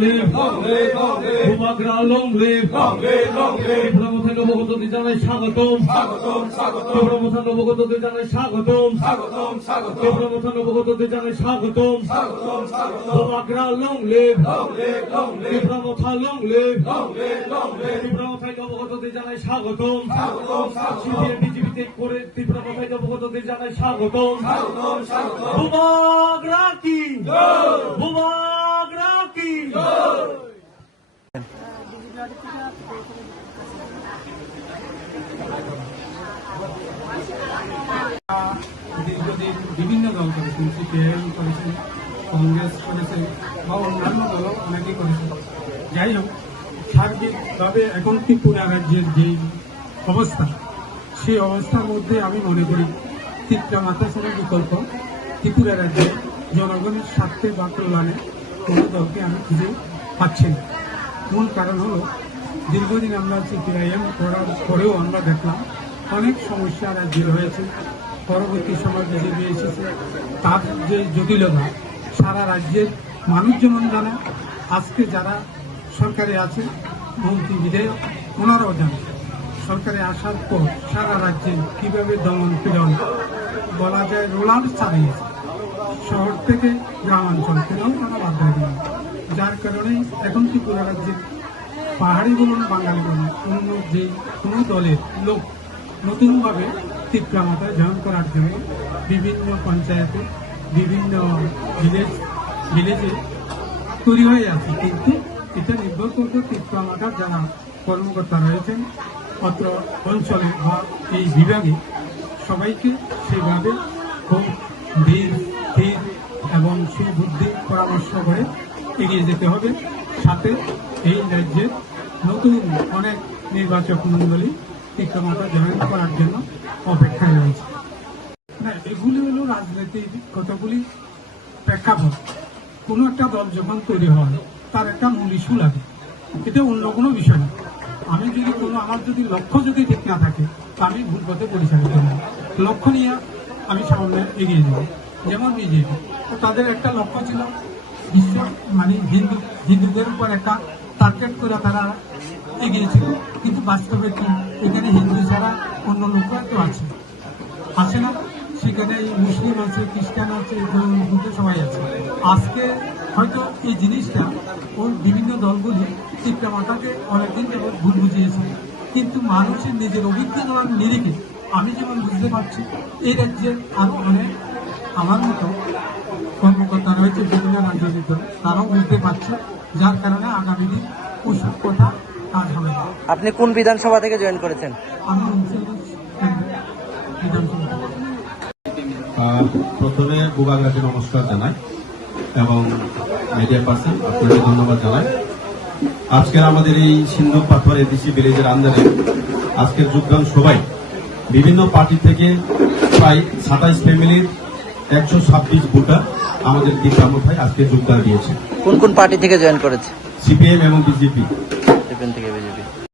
live. Bumagra long live. Tripura নবগতদের জানাই স্বাগতম। ত্রিপুরা নবগতদের জানাই স্বাগতম। ত্রিপুরা নবগতদের জানাই স্বাগতম। বুমাগ্রা long live. Tripura long live. Tripura নবগতদের জানাই স্বাগতম। সিপিএম বিজেপি ত্যাগ করে ত্রিপুরা নবগতদের জানাই স্বাগতম। বুমাগ্রা কি বুমাগ্রা কি দীর্ঘদিন বিভিন্ন দল করেছেন, সিপিআইএম করেছেন, কংগ্রেস করেছেন বা অন্যান্য দলও অনেকেই করেছেন। যাই হোক, সার্বিকভাবে এখন ত্রিপুরা রাজ্যের যে অবস্থা, সেই অবস্থার মধ্যে আমি মনে করি ত্রিপুরা মাথা ছাড়া বিকল্প ত্রিপুরা রাজ্যে জনগণের স্বার্থে বা কল্যাণে কোনো দলকে আমি খুঁজে পাচ্ছি না। মূল কারণ হলো দীর্ঘদিন আমরা সিপিআইএম করার পরেও আমরা দেখলাম অনেক সমস্যা রাজ্যে রয়েছে। পরবর্তী সময় বিজেপি এসেছে, তার যে জটিলতা সারা রাজ্যের মানুষ যেমন জানে, আজকে যারা সরকারে আছে মন্ত্রী বিধায়ক ওনারাও জানে সরকারে আসার পর সারা রাজ্যে কীভাবে দমন পীড়ন বলা যায় রোলার চালিয়েছে। শহর থেকে গ্রামাঞ্চল কেনাও তারা বাদ দেয়, যার কারণে এখন ত্রিপুরা রাজ্যের পাহাড়ি বলুন বাঙালি বলুন অন্য যে কোনো দলের লোক নতুনভাবে ত্রিপুরা মাথায় জয়েন করার জন্য বিভিন্ন পঞ্চায়েতে বিভিন্ন ভিলেজে তৈরি হয়ে আছে। কিন্তু এটা নির্ভর করবে ত্রিপুরা মাথার যারা কর্মকর্তা রয়েছেন অত্র অঞ্চলে বা এই বিভাগে সবাইকে সেইভাবে খুব ধীর এবং সুবুদ্ধি পরামর্শ করে এগিয়ে যেতে হবে। সাথে এই রাজ্যের নতুন অনেক নির্বাচক মণ্ডলী ত্রিপুরা মাথা জয়েন করার জন্য অপেক্ষায় রয়েছে। না, এগুলি হলো রাজনীতির কতগুলি প্রেক্ষাপট। কোনো একটা দল যখন তৈরি হয় তার একটা মূল ইস্যু লাগে, এটা অন্য কোনো বিষয় না। আমি যদি আমার যদি লক্ষ্য যদি ঠিক না থাকে তা আমি ভুল পথে পরিচালিত হই। লক্ষ্য নিয়ে আমি সামনে এগিয়ে যাব। যেমন বিজেপি, তাদের একটা লক্ষ্য ছিল বিশ্ব মানে হিন্দুদের উপর একটা টার্গেট করে তারা এগিয়েছিল। কিন্তু বাস্তবে কি এখানে হিন্দু ছাড়া অন্য লোকও তো আছে না? সেখানে মুসলিম আছে, খ্রিস্টান আছে, হিন্দু সবাই আছে। আজকে হয়তো এই জিনিসটা ওই বিভিন্ন দলগুলি ত্রিপুরা মাথাকে অনেকদিন যাবৎ ভুল বুঝিয়েছে। কিন্তু মানুষের নিজের অভিজ্ঞতার নিরিখে আমি যেমন বুঝতে পারছি এই রাজ্যে আরো অনেক আমার মতো কর্মকর্তা রয়েছে বিভিন্ন রাজনৈতিক দল, তারাও বুঝতে পারছে, যার কারণে আগামী দিন ওসব কথা কাজ হবে। আপনি কোন বিধানসভা থেকে জয়েন করেছেন? আমি বিধানসভা। প্রথমে বুবাগ্রাকে নমস্কার জানাই এবং মিডিয়া পার্সন আপনাকে ধন্যবাদ জানাই। আজকের আমাদের এই সিন্ধু পাথর এডিসি ভিলেজের আন্ডারে আজকের যোগদান সবাই বিভিন্ন পার্টি থেকে প্রায় 27 ফ্যামিলির 126 ভোটার আমাদের ত্রিপুরা মাথায় আজকে যোগদান দিয়েছে। কোন কোন পার্টি থেকে জয়েন করেছে? সিপিএম এবং বিজেপি। সিপিএম থেকে বিজেপি।